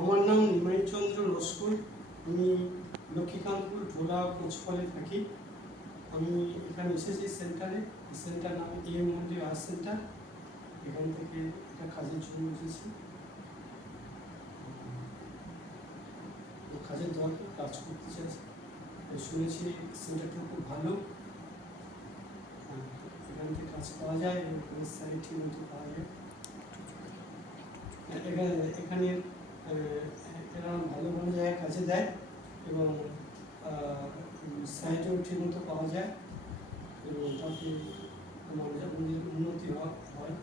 আমার নাম নিমাই চন্দ্র লস্কর। আমি লক্ষ্মীকান্তপুর ঢোলা কোচফলে থাকি। আমি এখানে এসেছি সেন্টারে। সেন্টার নাম এম মন্দির আর্ট সেন্টার। এখান থেকে একটা কাজের জন্য এসেছি। কাজের দরকার, কাজ করতে চাইছি। শুনেছি সেন্টারটা খুব ভালো, এখান থেকে কাজ পাওয়া যায় এবং স্যালারি ঠিক মতো পাওয়া যায়। এখানে এরা ভালো ভালো জায়গায় কাজে দেয় এবং স্যালারিটাও ঠিক মতো পাওয়া যায় এবং তাতে আমাদের উন্নতি হয়।